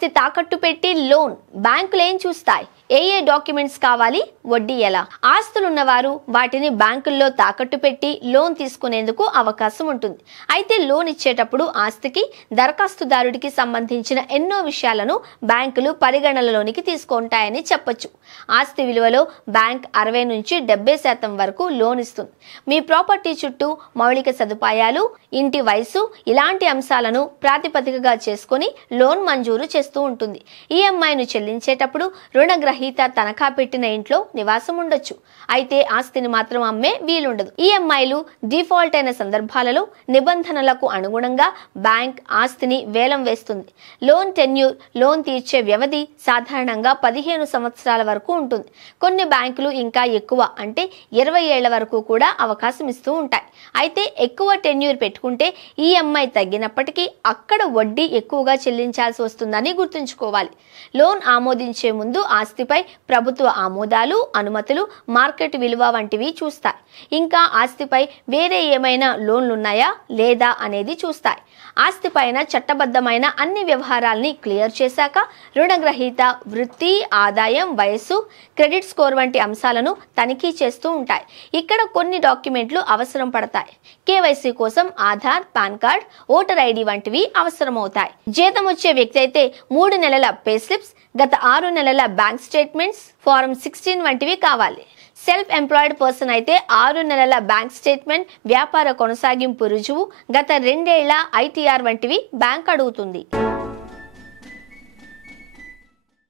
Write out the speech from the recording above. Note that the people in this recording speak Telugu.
ఆస్తి తాకట్టు పెట్టి లోన్ బ్యాంకులు ఏం చూస్తాయి? ఏ డాక్యుమెంట్స్ కావాలి? వడ్డీ ఎలా? ఆస్తులున్నవారు వాటిని బ్యాంకుల్లో తాకట్టు పెట్టి లోన్ తీసుకునేందుకు అవకాశం ఉంటుంది. అయితే లోన్ ఇచ్చేటప్పుడు ఆస్తికి, దరఖాస్తుదారుడికి సంబంధించిన ఎన్నో విషయాలను బ్యాంకులు పరిగణనలోనికి తీసుకుంటాయని చెప్పొచ్చు. ఆస్తి విలువలో బ్యాంక్ 60 నుంచి 70% వరకు లోన్ ఇస్తుంది. మీ ప్రాపర్టీ చుట్టూ మౌలిక సదుపాయాలు, ఇంటి వయసు ఇలాంటి అంశాలను ప్రాతిపదికగా చేసుకుని లోన్ మంజూరు చేస్తూ ఉంటుంది. ఈఎంఐను చెల్లించేటప్పుడు రుణగ్రహీత తనఖా పెట్టిన ఇంట్లో నివాసం ఉండొచ్చు. అయితే ఆస్తిని మాత్రం అమ్మే వీలుండదు. ఈఎంఐలు డిఫాల్ట్ అయిన సందర్భాలలో నిబంధనలకు అనుగుణంగా బ్యాంక్ ఆస్తిని వేలం వేస్తుంది. లోన్ టెన్యూర్, లోన్ తీర్చే వ్యవధి సాధారణంగా 15 సంవత్సరాల వరకు ఉంటుంది. కొన్ని బ్యాంకులు ఇంకా ఎక్కువ అంటే 20 ఏళ్ల వరకు కూడా అవకాశం ఇస్తూ ఉంటాయి. అయితే ఎక్కువ టెన్యూర్ పెట్టుకుంటే ఈఎంఐ తగ్గినప్పటికీ అక్కడ వడ్డీ ఎక్కువగా చెల్లించాల్సి వస్తుందని గుర్తుంచుకోవాలి. లోన్ ఆమోదించే ముందు ఆస్తిపై ప్రభుత్వ ఆమోదాలు, అనుమతులు, మార్కెట్ విలువ వంటివి చూస్తాయి. ఇంకా ఆస్తిపై వేరే ఏమైనా లోన్లున్నాయా లేదా అనేది చూస్తాయి. ఆస్తిపైన చట్టబద్ధమైన అన్ని వ్యవహారాల్ని క్లియర్ చేశాక రుణగ్రహీత వృత్తి, ఆదాయం, వయస్సు, క్రెడిట్ స్కోర్ వంటి అంశాలను తనిఖీ చేస్తూ ఉంటాయి. ఇక్కడ కొన్ని డాక్యుమెంట్లు అవసరం పడతాయి. కేవైసీ కోసం Aadhaar, pan card, voter ID వంటివి అవసరమవుతాయి. జీతం వచ్చే వ్యక్తి అయితే 3 నెలల పే స్లిప్స్, గత 6 నెలల బ్యాంక్ స్టేట్మెంట్స్, ఫారం 16 వంటివి కావాలి. సెల్ఫ్ ఎంప్లాయిడ్ పర్సన్ అయితే 6 నెలల బ్యాంక్ స్టేట్మెంట్, వ్యాపార కొనసాగింపు రుజువు, గత 2 ఏళ్ల ఐటీఆర్ వంటివి బ్యాంక్ అడుగుతుంది.